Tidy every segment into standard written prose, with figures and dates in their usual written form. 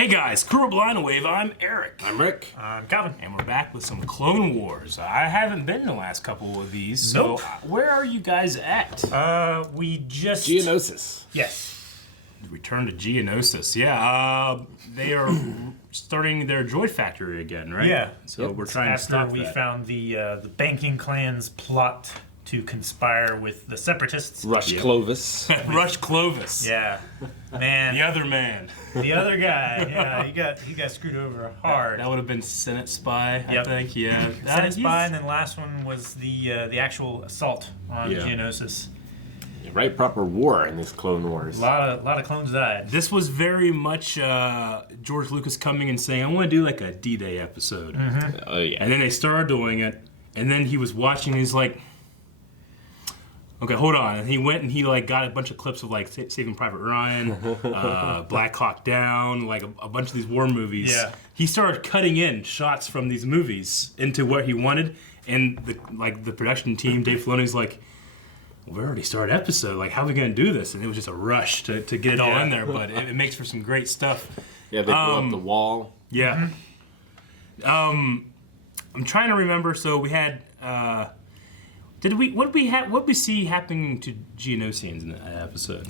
Hey guys, Kuro Blind Wave, I'm Eric. I'm Rick. I'm Calvin. And we're back with some Clone Wars. I haven't been in the last couple of these, so where are you guys at? We just... Geonosis. Yes. Return to Geonosis, yeah. They are starting their droid factory again, right? Yeah. So we're trying to stop After we that. found the banking clan's plot to conspire with the separatists. Rush Clovis. Rush Clovis. Yeah. Man. The other man. The other guy. Yeah, he got screwed over hard. That would have been Senate Spy, I Yep. think, yeah. Senate Spy, and then the last one was the actual assault on Geonosis. Right, proper war in this Clone Wars. A lot of clones died. This was very much George Lucas coming and saying, I want to do like a D-Day episode. Oh, yeah. And then they started doing it, and then he was watching, he's like, okay, hold on. And he went and he like got a bunch of clips of like Saving Private Ryan, Black Hawk Down, like a bunch of these war movies. Yeah. He started cutting in shots from these movies into what he wanted, and the production team, Dave Filoni's like, well, we already started episode. Like, how are we gonna do this? And it was just a rush to get it all in there, but it makes for some great stuff. Yeah, they blew up the wall. Yeah. I'm trying to remember. So we had. What did we see happening to Geonosians in that episode?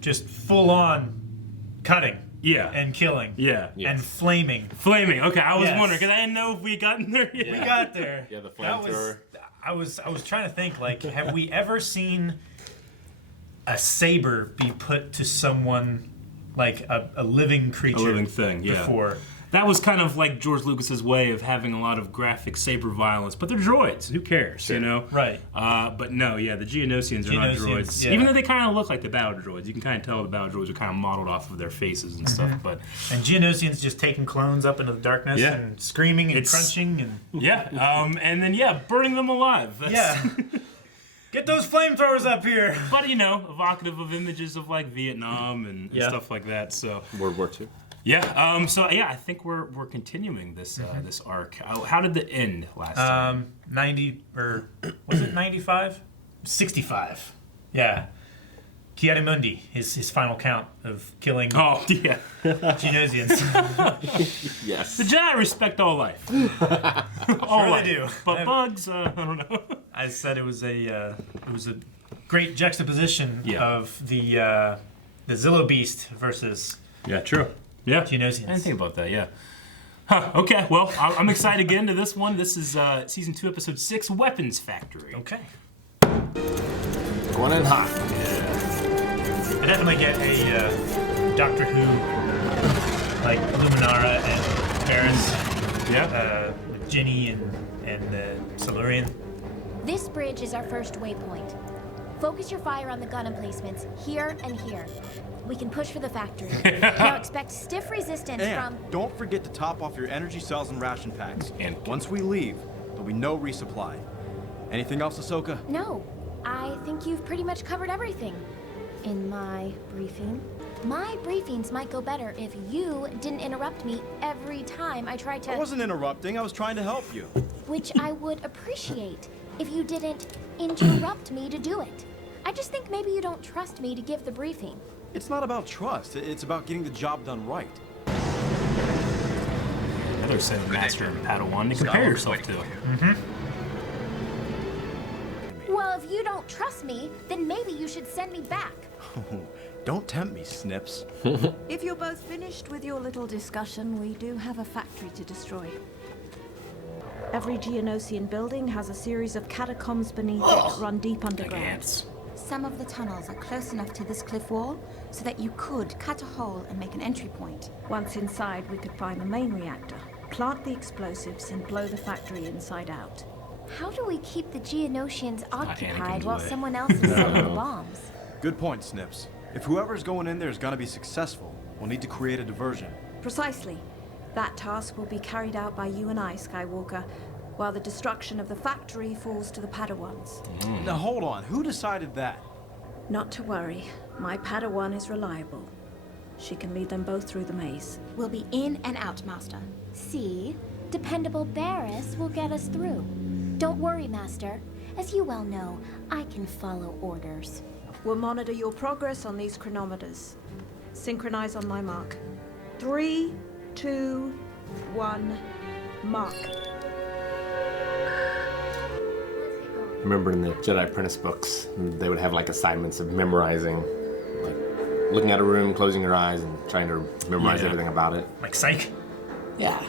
Just full on cutting. Yeah. And killing. Yeah. And flaming. Flaming. Okay, I was Yes. wondering because I didn't know if we had gotten there yet. We got there. Yeah, the That flamethrower. I was trying to think, like, have we ever seen a saber be put to someone, like a living creature? A living thing, yeah. Before. That was kind of like George Lucas's way of having a lot of graphic saber violence, but they're droids. Who cares, you know? Right. But no, yeah, the Geonosians are not droids. yeah. Even though they kind of look like the battle droids. You can kind of tell the battle droids are kind of modeled off of their faces and stuff. But And Geonosians just taking clones up into the darkness Yeah. and screaming and It's- crunching and... yeah, and then, burning them alive. That's, Yeah. Get those flamethrowers up here! But, you know, evocative of images of, like, Vietnam and Yeah. stuff like that, so... World War II. Yeah, I think we're continuing this this arc. How did it end last time? 90, or was it 95? 65. Yeah. Kiadimundi, his final count of killing Oh, yeah. Genosians. Yes. The Jedi respect all life. all Sure life. they do. But bugs, I don't know. I said it was a great juxtaposition Yeah. of the Zillo Beast versus Yeah, true. Yeah. Genosians. I didn't think about that, yeah. Huh, okay, well, I'm excited to get into this one. This is Season 2, Episode 6, Weapons Factory. Okay. Going in hot. I definitely get a Doctor Who, like Luminara and Paris, Yeah. with Ginny and the Silurian. This bridge is our first waypoint. Focus your fire on the gun emplacements here and here. We can push for the factory. Now expect stiff resistance And from... don't forget to top off your energy cells and ration packs. And- once we leave, there'll be no resupply. Anything else, Ahsoka? No, I think you've pretty much covered everything in my briefing. My briefings might go better if you didn't interrupt me every time I tried to... I wasn't interrupting, I was trying to help you. Which I would appreciate if you didn't interrupt me to do it. I just think maybe you don't trust me to give the briefing. It's not about trust, it's about getting the job done right. Another set of Master and Padawan to compare yourself to. Well, if you don't trust me, then maybe you should send me back. Don't tempt me, Snips. If you're both finished with your little discussion, we do have a factory to destroy. Every Geonosian building has a series of catacombs beneath it that run deep underground. Ants. Some of the tunnels are close enough to this cliff wall so that you could cut a hole and make an entry point. Once inside, we could find the main reactor, plant the explosives, and blow the factory inside out. How do we keep the Geonosians occupied Anakin's while way. someone else is setting the bombs? Good point, Snips. If whoever's going in there is gonna be successful, we'll need to create a diversion. Precisely. That task will be carried out by you and I, Skywalker, while the destruction of the factory falls to the Padawans. Now hold on, who decided that? Not to worry. My Padawan is reliable. She can lead them both through the maze. We'll be in and out, Master. See? Dependable Barris will get us through. Don't worry, Master. As you well know, I can follow orders. We'll monitor your progress on these chronometers. Synchronize on my mark. 3, 2, 1, mark. Remember in the Jedi Apprentice books, they would have like assignments of memorizing, like looking at a room, closing your eyes, and trying to memorize everything about it. Like Psych. Yeah.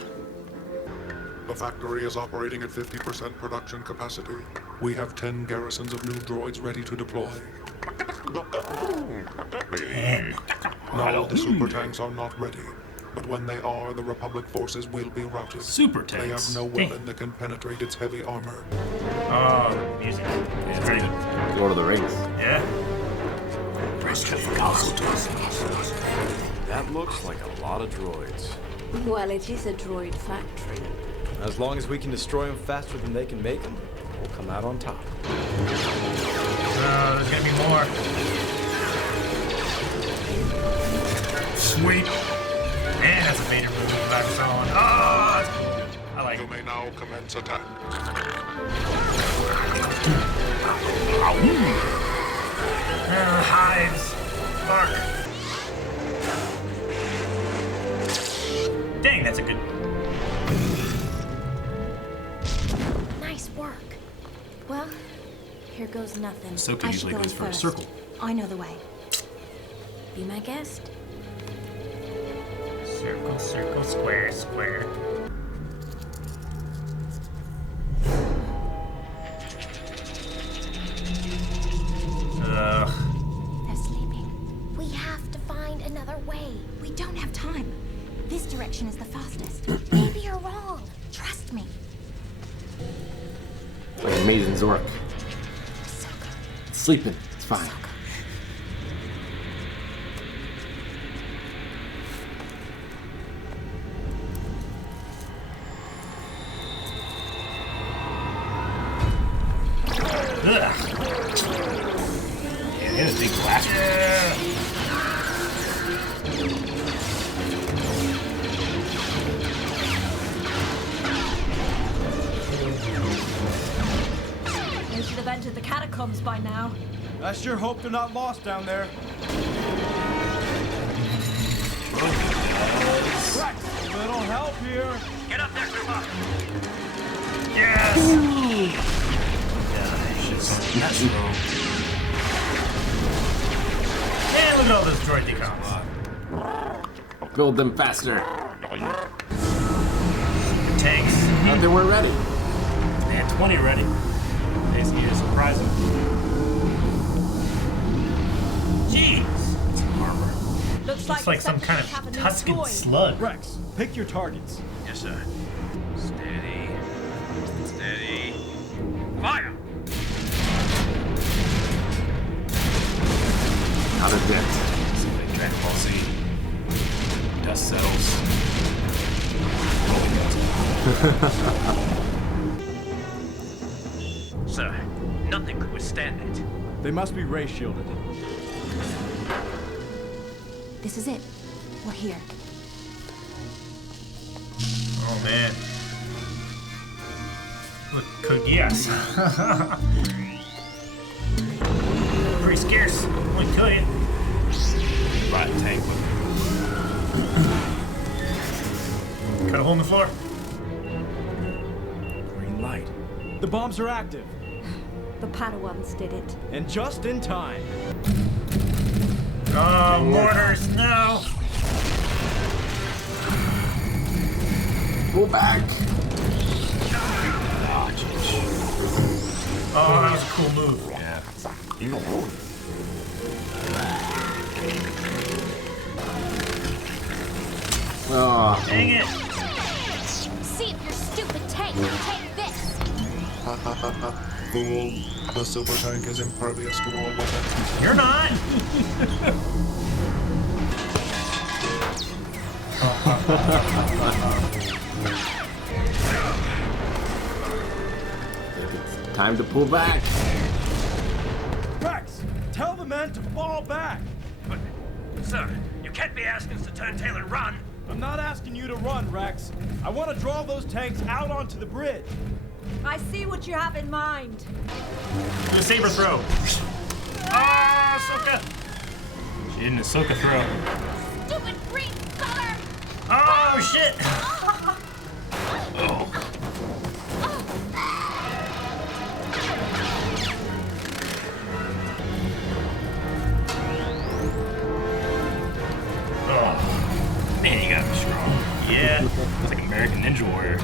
The factory is operating at 50% production capacity. We have 10 garrisons of new droids ready to deploy. No, the super tanks are not ready. But when they are, the Republic forces will be routed. Super They tanks. have no weapon that can penetrate its heavy armor. Oh, the music. Yeah, it's Great. good. Lord of the Rings. Yeah. That looks like a lot of droids. Well, it is a droid factory. As long as we can destroy them faster than they can make them, we'll come out on top. Oh, there's gonna be more. Sweet. Man, that's a Vader movie if I ever saw one. Oh, that's cool. I like You it. may now commence attack. Hives. Fuck. Dang, that's a good. Nice work. Well, here goes nothing. Ahsoka I usually should go goes in for a first. circle. I know the way. Be my guest. Circle, circle, square, square. Ugh. They're sleeping. We have to find another way. We don't have time. This direction is the fastest. Maybe you're wrong. Trust me. It's like amazing Zork. Ahsoka. It's sleeping. It's fine. Ugh. Yeah, it is a big blaster. They should have entered the catacombs by now. I sure hope they're not lost down there. Rex, a little help here. Get up there, Kuro. Yes. Shit's not slow. And look at all those droid decals. Build them faster. Tanks. Thought they weren't ready. They had 20 ready. They just need to surprise them. Jeez. It's armor. Looks Looks like some kind have a of new Tuscan toy. slug. Rex, pick your targets. Yes, sir. Steady. Steady. Fire! Out of debt. See like Dragon Ball Z. Dust settles. Sir, nothing could withstand it. They must be ray shielded. This is it. We're here. Oh, man. Look, yes. Pretty scarce. Only kill you. Right, tank with Cut a hole in the floor. green light. The bombs are active, The Padawans did it. and just in time. Oh, mortars, no! Go back. Ah, jeez. Oh, that was a cool move. Yeah. Oh, Dang it! See if your stupid tank can take this. Ha ha ha ha. Fool. The super tank is impervious to all weapons. You're not! it's time to pull back. Rex, tell the men to fall back. But, sir, you can't be asking us to turn tail and run. I'm not asking you to run, Rex. I want to draw those tanks out onto the bridge. I see what you have in mind. Do a saber throw. Ah, Ahsoka! She didn't Ahsoka throw. Stupid green color! shit! Oh, man, you gotta be strong. Yeah. It's like American Ninja Warrior.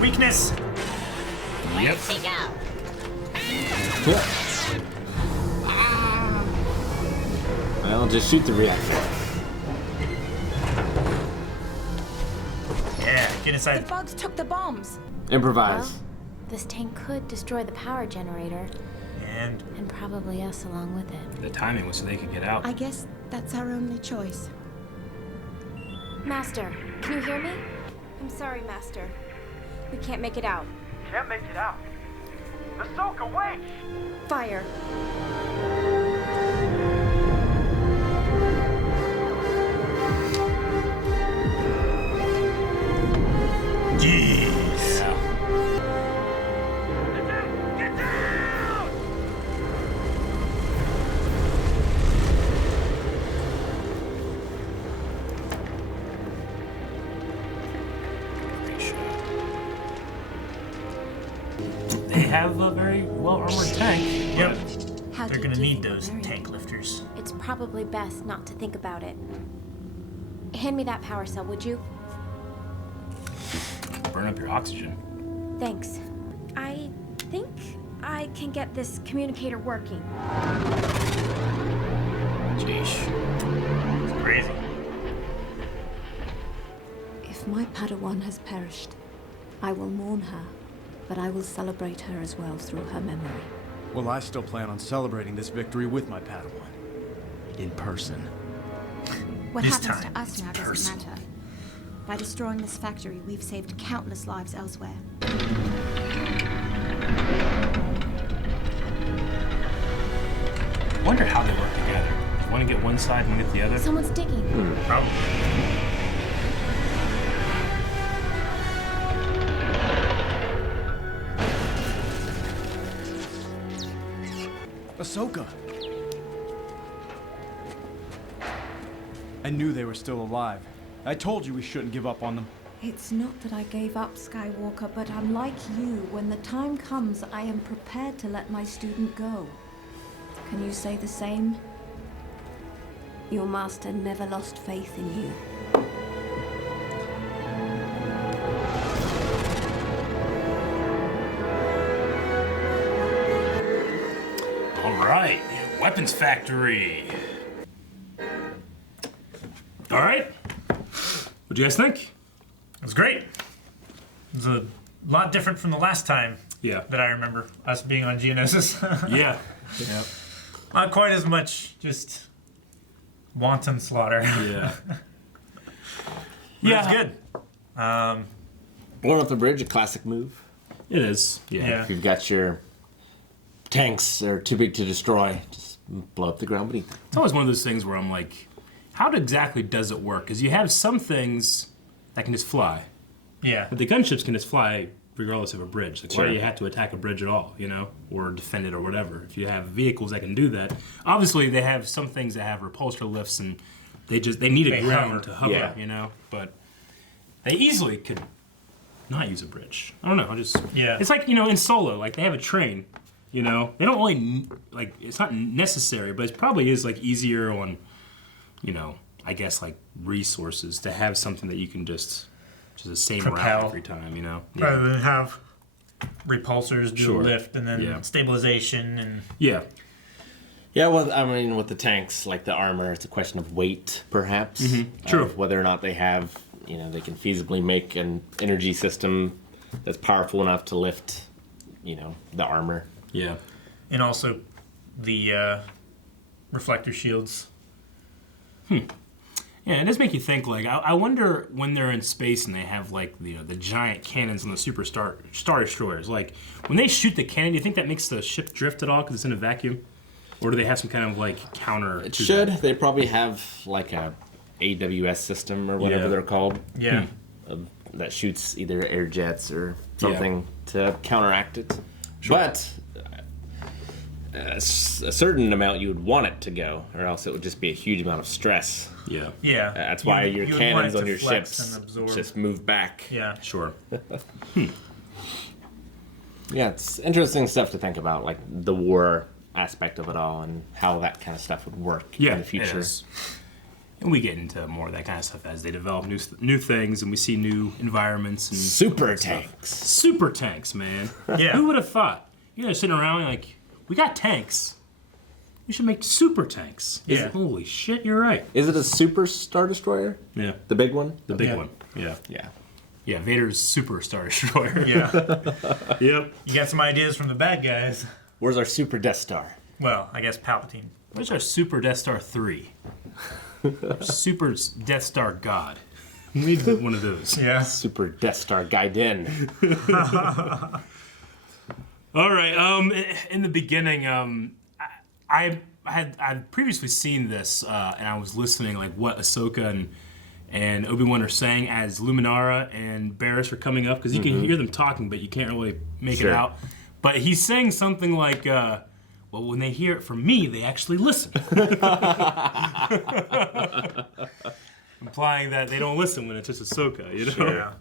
Weakness. Yep. Well, just shoot the reactor. Yeah, get The inside. bugs took the bombs. Improvise. Well, this tank could destroy the power generator, And and probably us along with it. The timing was so they could get out. I guess that's our only choice. Master, can you hear me? I'm sorry, Master. We can't make it out. Can't make it out. Ahsoka, wait! Fire. jeez. Get down! They have a very well armored tank. Yep. How They're deep gonna do you need think those we're buried? tank lifters. It's probably best not to think about it. Hand me that power cell, would you? Burn up your oxygen. Thanks. I think I can get this communicator working. Jeez. It's crazy. If my Padawan has perished, I will mourn her, but I will celebrate her as well through her memory. Well, I still plan on celebrating this victory with my Padawan. In person. What This happens time, to us it's now doesn't personal. matter. By destroying this factory, we've saved countless lives elsewhere. I wonder how they work together. One get one side, one get the other. Someone's digging. Probably. Ahsoka! I knew they were still alive. I told you we shouldn't give up on them. It's not that I gave up, Skywalker, but unlike you, when the time comes, I am prepared to let my student go. Can you say the same? Your master never lost faith in you. All right, weapons factory. All right. What do you guys think? It was great. It was a lot different from the last time Yeah. that I remember us being on Geonosis. Yeah. Yeah. Not quite as much, just wanton slaughter. Yeah. But it was good. Blowing up the bridge, a classic move. It is. Yeah. Yeah. If you've got your tanks that are too big to destroy, just blow up the ground beneath them. It's always one of those things where I'm like, how exactly does it work? Because you have some things that can just fly. Yeah. But the gunships can just fly regardless of a bridge. Like, why Sure. do you have to attack a bridge at all, you know? Or defend it or whatever? If you have vehicles that can do that. Obviously, they have some things that have repulsor lifts and they need a They ground hover. to hover, Yeah. you know? But they easily could not use a bridge. I don't know. Yeah. It's like, you know, in Solo, like, they have a train, you know? They don't really, like, it's not necessary, but it probably is, like, easier on, you know, I guess, like, resources to have something that you can just the same route Propel. every time, you know? Rather than have repulsors do Sure. a lift and then Yeah. stabilization and Yeah. Yeah, well, I mean, with the tanks, like the armor, it's a question of weight, perhaps. True. Of whether or not they have, you know, they can feasibly make an energy system that's powerful enough to lift, you know, the armor. Yeah. and also the reflector shields. Yeah, it does make you think. Like, I wonder when they're in space and they have like the giant cannons on the Star Destroyers. Like, when they shoot the cannon, do you think that makes the ship drift at all because it's in a vacuum, or do they have some kind of like counter? It should. That? They probably have like a AWS system or whatever they're called. Yeah. That shoots either air jets or something to counteract it. Sure. But a certain amount you would want it to go, or else it would just be a huge amount of stress. Yeah. Yeah. That's why your cannons on your ships just move back. Yeah. Sure. Yeah, it's interesting stuff to think about, like the war aspect of it all and how that kind of stuff would work in the future. It is. And we get into more of that kind of stuff as they develop new things and we see new environments and super tanks. Super tanks, man. Yeah. Who would have thought? You know, sitting around like, we got tanks. We should make super tanks. Yeah. Holy shit, you're right. Is it a super Star Destroyer? Yeah. The big one? The big one. Yeah. Yeah. Yeah, Vader's super Star Destroyer. Yeah. Yep. You got some ideas from the bad guys. Where's our super Death Star? Well, I guess Palpatine. Where's our super Death Star 3? Super Death Star God. We need one of those. Yeah. Super Death Star Gaiden. All right. In the beginning, I'd previously seen this, and I was listening, like what Ahsoka and Obi-Wan are saying as Luminara and Barriss are coming up, because you can hear them talking, but you can't really make it out. But he's saying something like, well, when they hear it from me, they actually listen. Implying that they don't listen when it's just Ahsoka, you know? Yeah.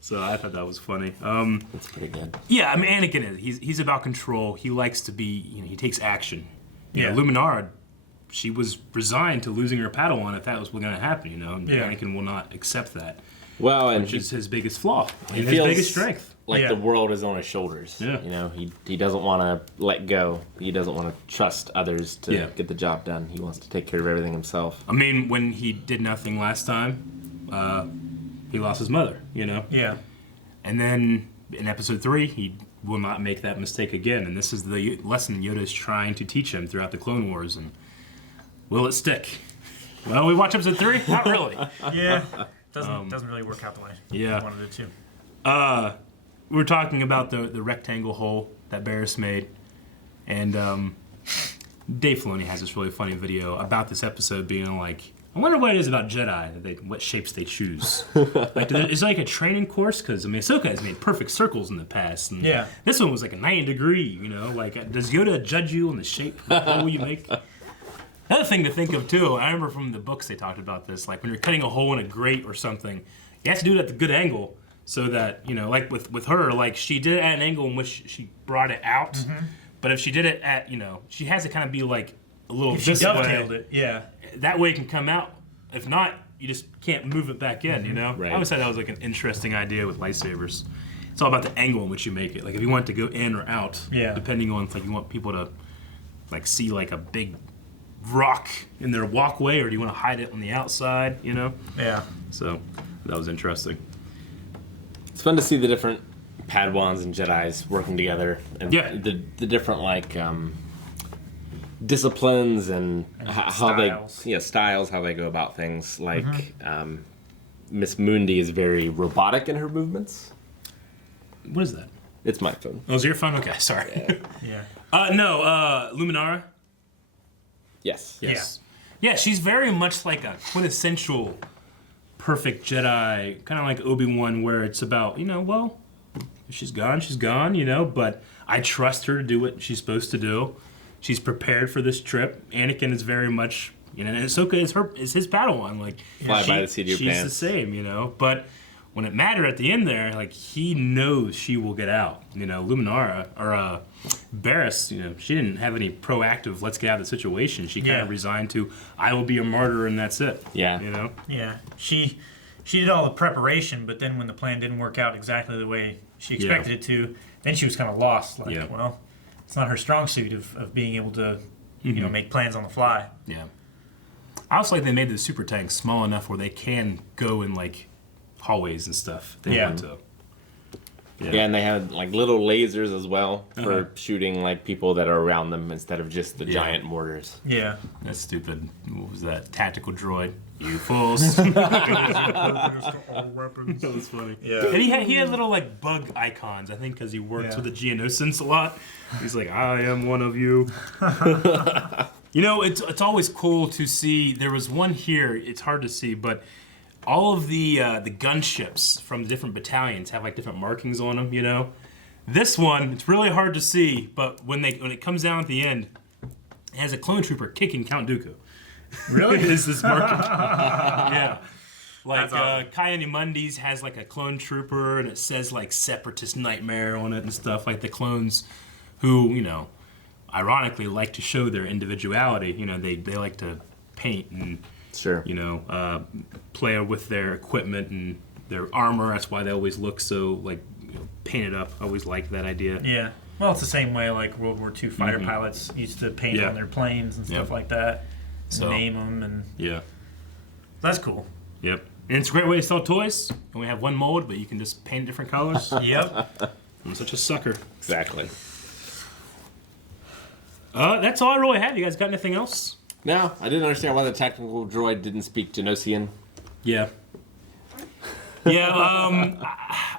So I thought that was funny. That's pretty good. Yeah, I mean, Anakin he's about control. He likes to be, he takes action. You know, Luminara, she was resigned to losing her Padawan if that was going to happen, and Anakin will not accept that. Well, and which is his biggest flaw and his feels biggest strength. Like the world is on his shoulders. Yeah. He doesn't want to let go. He doesn't want to trust others to get the job done. He wants to take care of everything himself. I mean, when he did nothing last time, he lost his mother, Yeah. And then in episode 3, he will not make that mistake again. And this is the lesson Yoda is trying to teach him throughout the Clone Wars. And will it stick? Well, we watch episode 3? Not really. Yeah. Doesn't really work out the way you wanted it to. We were talking about the rectangle hole that Barriss made, and Dave Filoni has this really funny video about this episode being like, I wonder what it is about Jedi, what shapes they choose. Like, it's like a training course, because Ahsoka has made perfect circles in the past, and this one was like a 90-degree. Like, does Yoda judge you on the shape of the hole you make? Another thing to think of too, I remember from the books they talked about this, like when you're cutting a hole in a grate or something, you have to do it at the good angle so that, like with her, like she did it at an angle in which she brought it out, but if she did it at, she has to kind of be like a little if she this dovetailed way, it, yeah. That way it can come out. If not, you just can't move it back in, Right. I always thought that was like an interesting idea with lightsabers. It's all about the angle in which you make it. Like if you want it to go in or out, depending on if like you want people to like see like a big rock in their walkway, or do you want to hide it on the outside, Yeah. So that was interesting. It's fun to see the different Padawans and Jedis working together, and the different like disciplines and how they styles, how they go about things. Like Miss Mundi is very robotic in her movements. What is that? It's my phone. Oh, is it your phone? Okay, sorry. No, Luminara. Yes. Yeah, she's very much like a quintessential perfect Jedi, kind of like Obi-Wan, where it's about, well, if she's gone, but I trust her to do what she's supposed to do. She's prepared for this trip. Anakin is very much, and Ahsoka is his Padawan. Like, fly by the seat of your she's pants. the same, but when it mattered at the end there, like, he knows she will get out. Luminara, or Barriss, she didn't have any proactive, let's get out of the situation. She kind of resigned to, I will be a martyr and that's it. Yeah. Yeah. She did all the preparation, but then when the plan didn't work out exactly the way she expected it to, then she was kind of lost. Like, well, it's not her strong suit of being able to, make plans on the fly. Yeah. I also like they made the super tanks small enough where they can go in, like, hallways and stuff. They want to. Yeah, and they had like little lasers as well for shooting like people that are around them instead of just the giant mortars. Yeah. That's stupid. What was that? Tactical droid. You fools. That was funny. Yeah. And he had little like bug icons, I think, because he works with the Geonosians a lot. He's like, I am one of you. You know, it's always cool to see. There was one here. It's hard to see, but all of the gunships from the different battalions have like different markings on them. You know, this one it's really hard to see, but when it comes down at the end, it has a clone trooper kicking Count Dooku. Really? Is this marking? Yeah. Like Kayanimundi's has like a clone trooper, and it says like Separatist Nightmare on it and stuff. Like the clones, who ironically like to show their individuality. You know, they like to paint and play with their equipment and their armor. That's why they always look so like painted up. I always liked that idea. Yeah. Well, it's the same way like World War II fighter pilots used to paint on their planes and stuff like that. So, name them and that's cool. Yep. And it's a great way to sell toys. You only have one mold, but you can just paint different colors. Yep. I'm such a sucker. Exactly. That's all I really have. You guys got anything else? No, I didn't understand why the tactical droid didn't speak Genosian. Yeah. Yeah,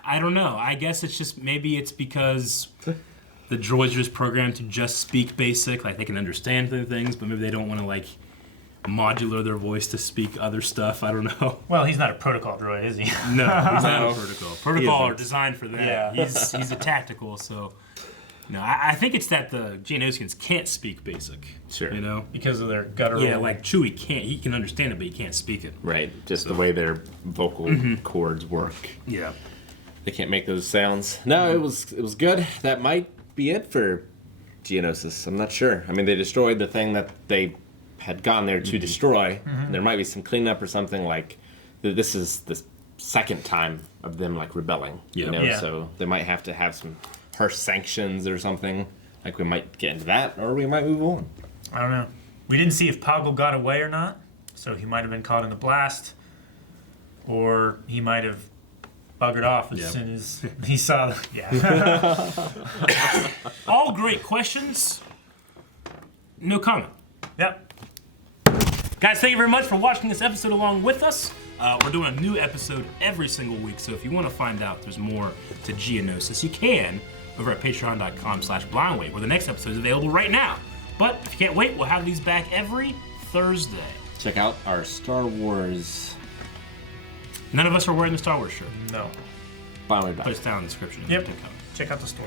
I don't know. I guess it's just, maybe it's because the droids are just programmed to just speak basic. Like, they can understand things, but maybe they don't want to, like, modular their voice to speak other stuff. I don't know. Well, he's not a protocol droid, is he? No, he's not a protocol. Protocol are designed for that. Yeah. He's a tactical, so... No, I think it's that the Geonosians can't speak basic. Sure. You know? Because of their guttural... Yeah, like Chewie can't. He can understand it, but he can't speak it. Right, just the way their vocal cords work. Yeah. They can't make those sounds. No, it was good. That might be it for Geonosis. I'm not sure. I mean, they destroyed the thing that they had gone there to destroy. There might be some cleanup or something. Like, this is the second time of them like rebelling. You know, so they might have to have some harsh sanctions or something. Like, we might get into that, or we might move on. I don't know. We didn't see if Poggle got away or not, so he might have been caught in the blast, or he might have buggered off as soon as he saw. All great questions. No comment. Yep. Guys, thank you very much for watching this episode along with us. We're doing a new episode every single week, so if you want to find out there's more to Geonosis, you can over at patreon.com/blindwave, where the next episode is available right now. But if you can't wait, we'll have these back every Thursday. Check out our Star Wars. None of us are wearing the Star Wars shirt. No. Blindwave. Put us down in the description. Yep. Check out the store.